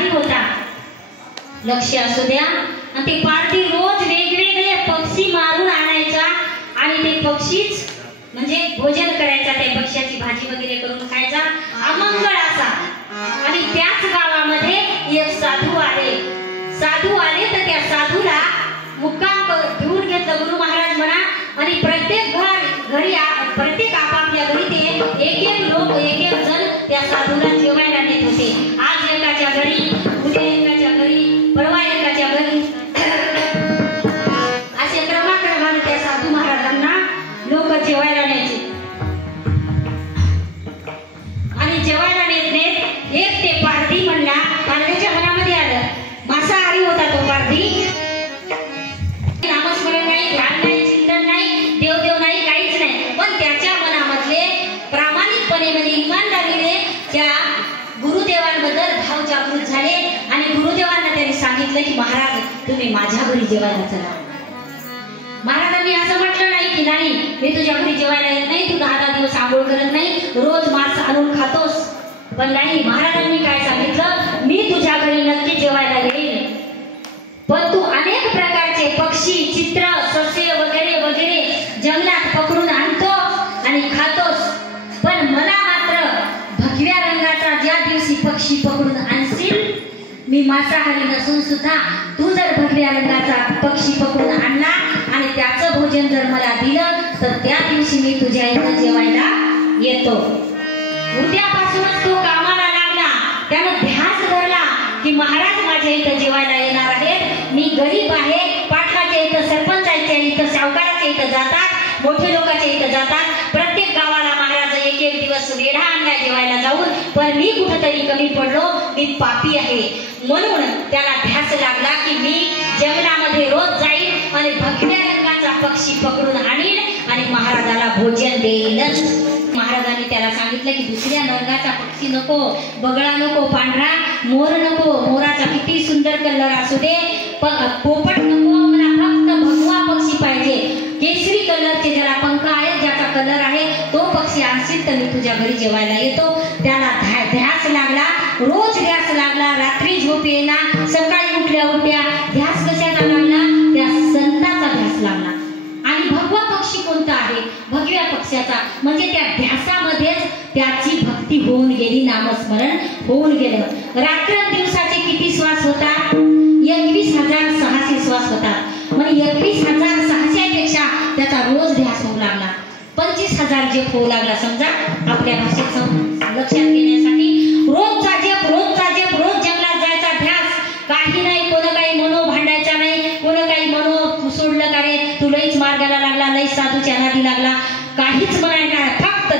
पारधी होता, लक्ष असू द्या. आणि ते पारधी रोज वेगवेगळे पक्षी मारून आणायचा आणि ते पक्षीच म्हणजे भोजन करायचा, त्या पक्ष्याची भाजी वगैरे करून खायचा, अमंगळ असा. आणि त्याच गावामध्ये एक साधू आले तर त्या साधूला मुक्काम घेऊन घेतलं गुरु महाराज म्हणा. आणि प्रत्येक घरी प्रत्येक आपापल्या घरी ते एक जण त्या साधूला जेवायला नेत होते. आज एकाच्या घरी, उद्या एकाच्या घरी, परवा एकाच्या घरी, असे क्रमाक्रमाने त्या साधू महाराजांना लोक जेवायला न्यायचे. आणि जेवायला नेत एक ते पारधी म्हणला, पारधीच्या मनामध्ये आलं, मांसाहारी होता तो पारधी, नामस्मरण नाही, ध्यान नाही, चिंतन नाही, देव नाही, काहीच नाही. पण त्याच्या मनामधले प्रामाणिकपणे म्हणजे इमानदारीने त्या गुरुदेवांबद्दल भाव जागृत झाले. आणि गुरुदेवांना त्यांनी सांगितलं की महाराज तुम्ही माझ्या घरी जेवायला चला. महाराजांनी असं म्हटलं नाही की नाही मी तुझ्या घरी जेवायला येत नाही, तू 10 दिवस आंघोळ करत नाही, रोज मांस आणून खातोस. पण नाही, महाराजांनी काय सांगितलं, मी तुझ्या घरी नक्की जेवायला येईल, पण तू अनेक प्रकारचे पक्षी, चित्र, सस्य वगैरे वगैरे जंगलात पकडून आणतोस आणि खातोस. पण मला मात्र भगव्या रंगाचा ज्या दिवशी पक्षी पकडून आणशील, मी मांसाहारी नसून सुद्धा तू जर भगव्या रंगाचा पक्षी पकडून आणला आणि त्याचं भोजन जर मला दिलं तर त्या दिवशी मी तुझ्या इथं जेवायला येतो. उद्यापासूनच तो कामाला लागला. त्यानं ध्यास धरला की महाराज माझ्या इथं जेवायला येणार आहेत, मी गरीब आहे, पाटलाच्या इथं, सरपंचाच्या इथं, सावकाराच्या इथं जातात, मोठे लोकांच्या इथं जातात, प्रत्येक गावाला महाराज एक दिवस वेढा आणला जेवायला जाऊन, पण मी कुठेतरी कमी पडलो, मी पापी आहे. म्हणून त्याला ध्यास लागला की मी जंगलामध्ये रोज जाईल आणि भगव्या रंगाचा पक्षी पकडून आणीन आणि महाराजाला भोजन देईनच. महाराजांनी त्याला सांगितलं की दुसऱ्या रंगाचा पक्षी नको, बगळा नको, पांढरा मोर नको, मोराचा किती सुंदर कलर असू दे, पोपट नको, मला फक्त भगवा पक्षी पाहिजे, केसरी कलरचे ज्याला पंख आहेत, ज्याचा कलर आहे तो पक्षी आणशील तर मी तुझ्या घरी जेवायला येतो. त्याला ध्यास लागला, रोज ध्यास लागला, रात्री झोप येईना, सकाळी उठल्या ध्यास कशाचा लागला, त्या संताचा ध्यास लागला. आणि भगवा पक्षी कोणता आहे, भगव्या पक्षाचा, म्हणजे त्या ध्यासामध्येच त्याची भक्ती होऊन गेली, नामस्मरण होऊन गेलं. रात्रंदिवसाचे किती श्वास होतात, 21,600 श्वास होतात. म्हणजे 21,600 पेक्षा त्याचा रोज ध्यास होऊ लागला, 25,000 जप होऊ लागला. समजा आपल्या भाषेत लक्षात घेण्यासाठी रोजचा जप, रोज जंगलात जायचा ध्यास, काही नाही, कोण काही मनो भांडायचा नाही, कोण काही मनो सोडलं का रे तू लईच मार्गाला लागला, लई साधूच्या नादी लागला, काहीच म्हणायचं नाही, फक्त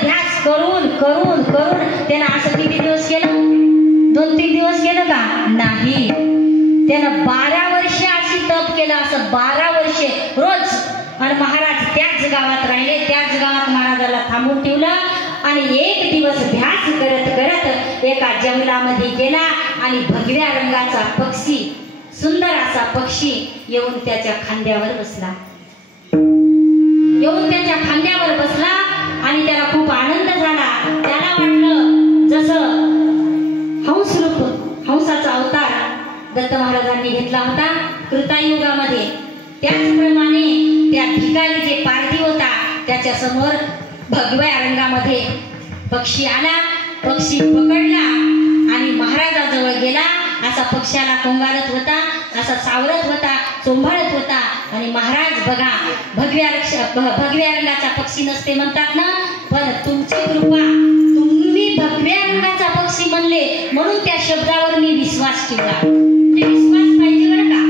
ध्यास करून करून करून त्यानं असं किती दिवस केलं, 2-3 दिवस केलं का नाही, त्यानं 12 वर्ष अशी तप केलं, असं 12 वर्षे रोज. आणि महाराज त्याच गावात राहिले, त्याच गावात महाराजाला थांबून ठेवलं आणि एक दिवस ध्यास करत करत एका जंगलामध्ये गेला आणि भगव्या रंगाचा पक्षी, सुंदर असा पक्षी येऊन त्याच्या खांद्यावर बसला, आणि त्याला खूप आनंद झाला. त्याला वाटलं जसं हंसाचा अवतार दत्त महाराजांनी घेतला होता कृतायुगामध्ये, त्याचप्रमाणे त्या भिकारी जे पारधी होता त्याच्या समोर भगव्या रंगामध्ये पक्षी आला, पक्षी पकडला आणि महाराजाजवळ गेला. असा पक्षाला कोंगारत होता, असा सावरत होता, चोंभाळत होता. आणि महाराज बघा, भगव्या रंगाचा पक्षी नसते म्हणतात ना, पण तुमची कृपा, तुम्ही भगव्या रंगाचा पक्षी म्हणले म्हणून त्या शब्दावर मी विश्वास ठेवला. विश्वास पाहिजे बरं का.